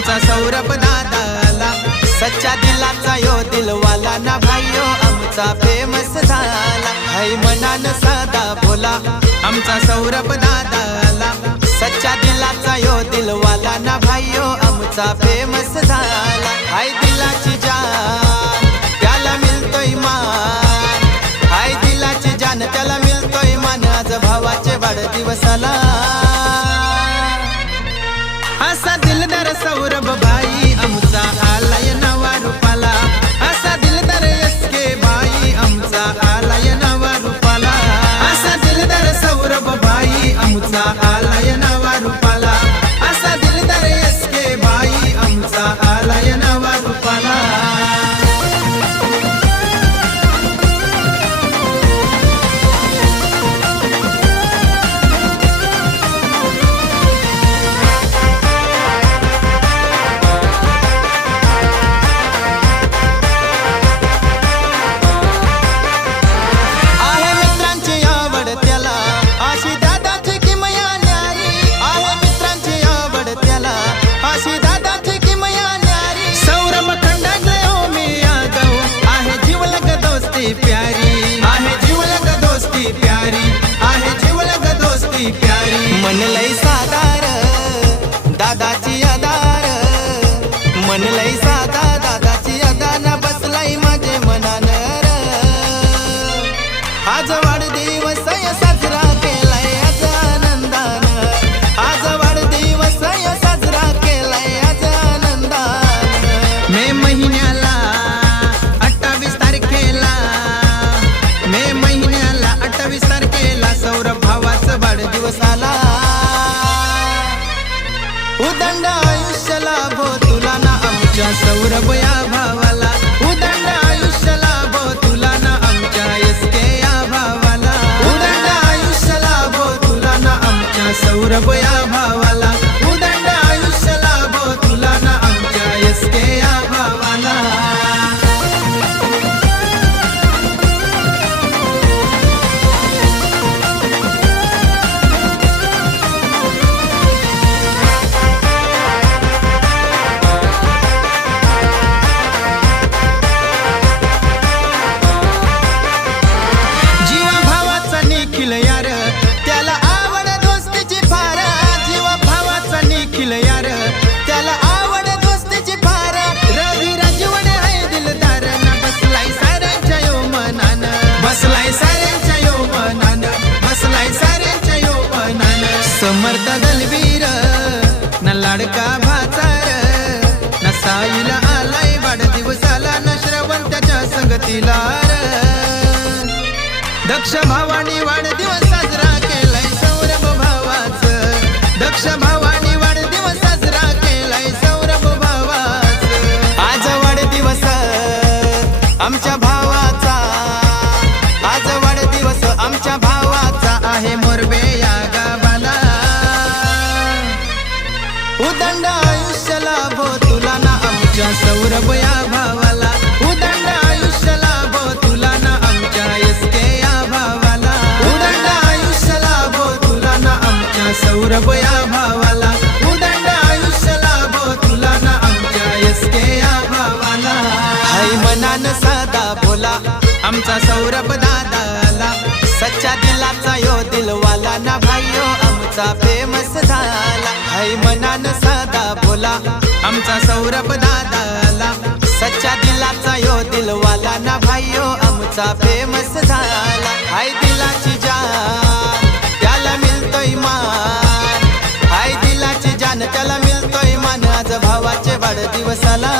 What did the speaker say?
आमचा सौरभ दादा आला, सच्चा दिलाचा यो दिलवाला ना भाईयो आमचा फेमस झाला। हाय मनान साधा भोला आमचा सौरभ दादा आला, सच्चा दिलाचा यो दिलवाला ना भाईयो आमचा फेमस झाला। हाय दिलाची जान त्याला मिळतोय मान, हाय दिलाची जान त्याला मिळतोय मान। आज भावाचे वाढदिवसाला असा दिलदार सौरभ भाई आमचा आलाय नवा रूपाला, असा दिलदार एसके भाई आमचा आलाय नवा रूपाला, असा दिलदार सौरभ भाई आमचा आलाय नवा रूपाला, असा दिलदार एसके भाई आमचा आलाय नवा रूपाला। मन लय साधार दादाची अदार, मन लय साधा दादाची अदा ना बसलाय माझे मनान र। आज वाढदिवस साजरा केलाय आज आनंदान, आज वाढदिवस साजरा केलाय आज आनंदान। मे महिन्याला 28 तारखेला, मे महिन्याला 28 तारखेला सौरभ भावाचा वाढदिवस आला। उदंड आयुष्य लाभो तुला ना आमच्या सौरभ या भावाला, उदंड आयुष्य लाभो तुला ना आमच्या एसके या भावाला, उदंड आयुष्य लाभो तुला ना आमच्या सौरभ या भावाला, उदंड आयुष्य लाभो तुला ना आमच्या एसके या भावाला। समर्थ दलवीर न लाडका भाचार, न साईला आलाय वाढदिवसाला, न श्रवंताच्या संगतीला र। दक्ष भावानी वाढदिवस साजरा केलाय सौरभ भावाच, दक्ष भावानी वाढदिवस साजरा केलाय सौरभ भावाच। आज वाढदिवस आमच्या भावाचा, आज वाढदिवस आमच्या भावाचा आहे मोरबे या गावाला। उदंड आयुष्य लाभो तुला ना आमच्या सौरभ या भावाला, उदंड आयुष्य लाभो तुला ना आमच्या एसके या भावाला, उदंड आयुष्य लाभो तुला ना आमच्या सौरभ या भावाला, उदंड आयुष्य लाभो तुला ना आमच्या एसके या भावाला। हाय मनान साधा भोला आमचा सौरभ दादा आला, सच्चा दिलाचा यो दिलवाला ना भाईयो आमचा फेमस झाला। हाय मनान साधा भोला आमचा सौरभ दादा आला, सच्चा दिलाचा यो दिलवाला ना भाईयो आमचा फेमस झाला। हाय दिलाची जान त्याला मिळतोय मान, हाय दिलाची जान त्याला मिळतोय मान। आज भावाचे वाढदिवसाला